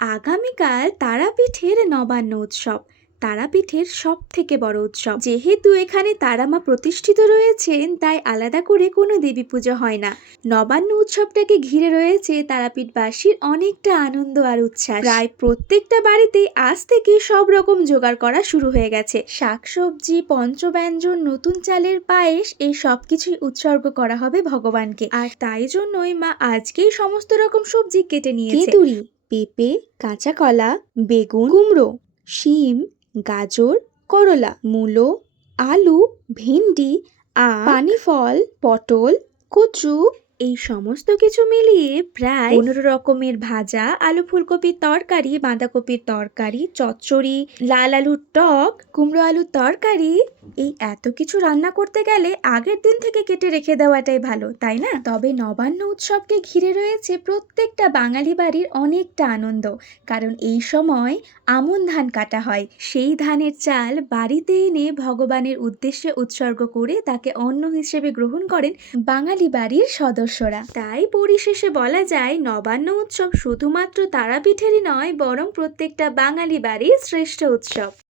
আগামীকাল তারাপীঠের নবান্ন উৎসব। তারাপীঠের সব থেকে বড় উৎসব। যেহেতু এখানে তারামা প্রতিষ্ঠিত রয়েছেন, তাই আলাদা করে কোনো দেবী পুজো হয় না। নবান্ন উৎসবটাকে ঘিরে রয়েছে তারাপীঠবাসীর অনেকটা আনন্দ আর উচ্ছ্বাস। প্রায় প্রত্যেকটা বাড়িতেই আজ থেকে সব রকম জোগাড় করা শুরু হয়ে গেছে। শাকসবজি, পঞ্চব্যঞ্জন, নতুন চালের পায়েস, এই সবকিছুই উৎসর্গ করা হবে ভগবানকে। আর তাই জন্যই মা আজকেই সমস্ত রকম সবজি কেটে নিয়েছে। কেতুরি, পেঁপে, কাঁচা কলা, বেগুন, কুমড়ো, শিম, গাজর, করলা, মূলো, আলু, ভেন্ডি, পানি ফল, পটল, কচু, এই সমস্ত কিছু মিলিয়ে প্রায় 15 রকমের ভাজা, আলু ফুলকপির তরকারি, বাঁধাকপির তরকারি, চচ্চড়ি, লাল আলুর টক, কুমড়ো আলুর তরকারি। এই এত কিছু রান্না করতে গেলে আগের দিন থেকে কেটে রেখে দেওয়াটাই ভালো, তাই না? তবে নবান্ন উৎসবকে ঘিরে রয়েছে প্রত্যেকটা বাঙালি বাড়ির অনেকটা আনন্দ। কারণ এই সময় আমন ধান কাটা হয়। সেই ধানের চাল বাড়িতে এনে ভগবানের উদ্দেশ্যে উৎসর্গ করে তাকে অন্ন হিসেবে গ্রহণ করেন বাঙালি বাড়ির সদস্যরা। তাই পরিশেষে বলা যায়, নবান্ন উৎসব শুধুমাত্র তারাপীঠেরই নয়, বরং প্রত্যেকটা বাঙালি বাড়ির শ্রেষ্ঠ উৎসব।